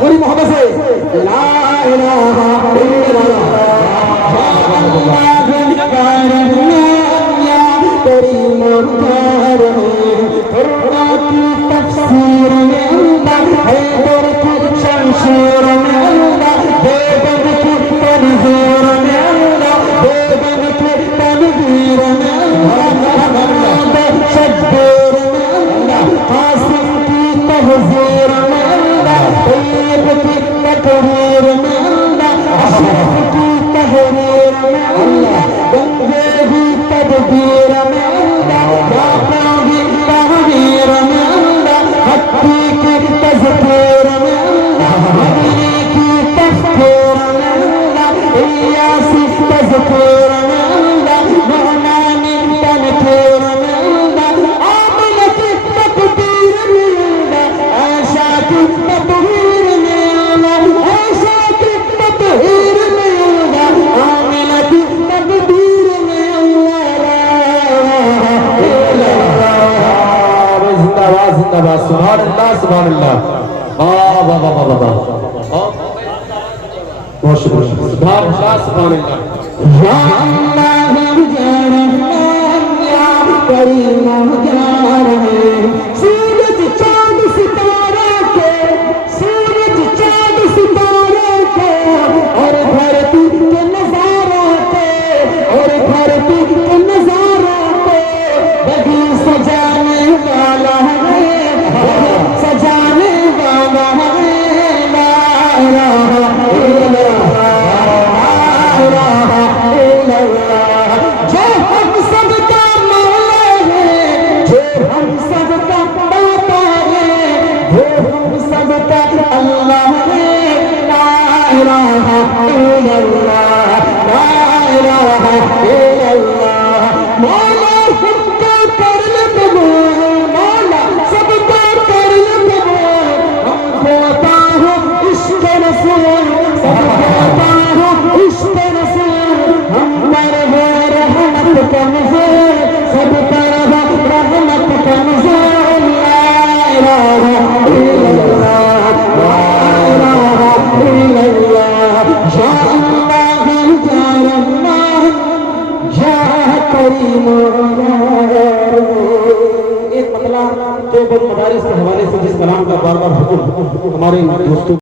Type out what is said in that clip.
पूरी मोहब्बत से ला इलाहा इल्लल्लाह तेरी मुख्तार की तफसीर में अल्लाह हैदर की शमशीर में अल्लाह बेबन की तनवीर में अल्लाह बेबन की तनवीर में अल्लाह शब्बीर में अल्लाह कासिम की तहजीर में अल्लाह तैयब की तकरीर में अल्लाह अशरफ की तहरीर में अल्लाह गंगे की तदबीर में अल्लाह याक़ा की तहवीर में अल्लाह हक्की की तज़कीर में अल्लाह मदनी की तफ़कीर में अल्लाह इयासी तज़कीर में अल्लाह नहमानी तनकीर में अल्लाह आमिल की तकदीर में अल्लाह आयशा की ततहीर में अल्लाह आयशा की ततहीर में अल्लाह आमिल की तकदीर में अल्लाह जिंदाबाद सुभान अल्लाह सुभान अल्लाह वाह वाह वाह वाह वाह बहुत शुक्रिया सुभान अल्लाह सुभान अल्लाह या अल्लाह या रहमान या करीम या रहीम सूरज चांद सितारे के सूरज चांद सितारे के और धरती के नजारे पे और धरती के नजारे पे बगी सजाने वाला है सजाने वाला है ला इलाहा इल्लल्लाह जो हम सबका मौला है जो हम सबका दाता है वो हम सबका अल्लाह है ला इलाहा इल्लल्लाह ला इलाहा इल्लल्लाह मौला सबका कर ले मौला सबका कर ले हमको अता हो इश्क रसूल सबको अता हो इश्क रसूल हम पर हो रहमत का नज़र सब पर हो रहमत का नज़र ला इलाहा इल्लल्लाह ला इलाहा इल्लल्लाह या अल्लाह या रहमान या करीम एक मतलब तो बहुत मदारिस के हवाले से जिस कलाम का बार बार हुक्म हमारे दोस्तों